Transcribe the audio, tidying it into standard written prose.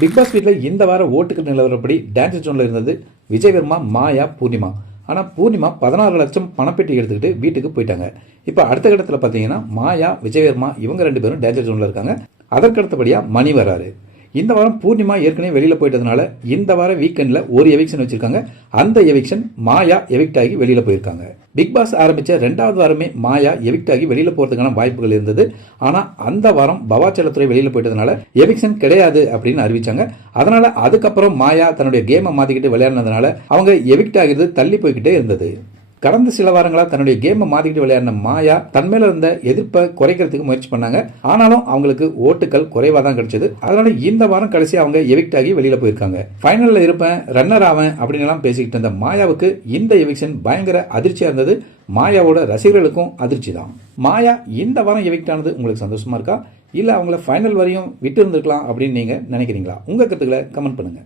Big pass வீட்டில் இந்த வார ஓட்டுக்கு நிலவரப்படி டான்ஸ் ஜோன்ல இருந்தது விஜயவர்மா, மாயா, பூர்ணிமா. ஆனால் பூர்ணிமா 16 லட்சம் பணப்பெட்டி எடுத்துக்கிட்டு வீட்டுக்கு போயிட்டாங்க. இப்போ அடுத்த கட்டத்தில் பார்த்தீங்கன்னா மாயா, விஜயவர்மா இவங்க 2 பேரும் டான்ஸ் ஜோன்ல இருக்காங்க. அதற்கடுத்தபடியாக மணி வராரு. இந்த வாரம் பூர்ணிமா ஏற்கனவே வெளியில போயிட்டதுனால இந்த வார வீக்கெண்ட்ல ஒரு எவிக்ஷன் வச்சிருக்காங்க. அந்த எவிக்ஷன் மாயா எவிக்ட் ஆகி வெளியில போயிருக்காங்க. பிக் பாஸ் ஆரம்பிச்ச 2வது வாரமே மாயா எவிக்ட் ஆகி வெளியில போறதுக்கான வாய்ப்புகள் இருந்தது. ஆனா அந்த வாரம் பவாச்சலத்துறை வெளியில போயிட்டதுனால எவிக்ஷன் கிடையாது அப்படின்னு அறிவிச்சாங்க. அதனால அதுக்கப்புறம் மாயா தன்னுடைய கேமை மாத்திக்கிட்டு விளையாடினதுனால அவங்க எவிக்ட் ஆகிறது தள்ளி போய்கிட்டே இருந்தது. கடந்த சில வாரங்களா தன்னுடைய கேமை மாத்திக்கிட்டு விளையாடின மாயா தன் மேல இருந்த எதிர்ப்பை குறைக்கிறதுக்கு முயற்சி பண்ணாங்க. ஆனாலும் அவங்களுக்கு ஓட்டுகள் குறைவா தான் கிடைச்சது. அதனால இந்த வாரம் கடைசி அவங்க எவிக்ட் ஆகி வெளியில போயிருக்காங்க. ஃபைனல்ல இருப்பேன், ரன்னர் ஆவேன் அப்படின்னு எல்லாம் பேசிக்கிட்டு இருந்த மாயாவுக்கு இந்த எவிக்ஷன் பயங்கர அதிர்ச்சியா இருந்தது. மாயாவோட ரசிகர்களுக்கும் அதிர்ச்சி தான். மாயா இந்த வாரம் எவிக்ட் ஆனது உங்களுக்கு சந்தோஷமா இருக்கா, இல்ல அவங்கள ஃபைனல் வரையும் விட்டு இருந்திருக்கலாம் அப்படின்னு நீங்க நினைக்கிறீங்களா? உங்க கருத்துக்களை கமெண்ட் பண்ணுங்க.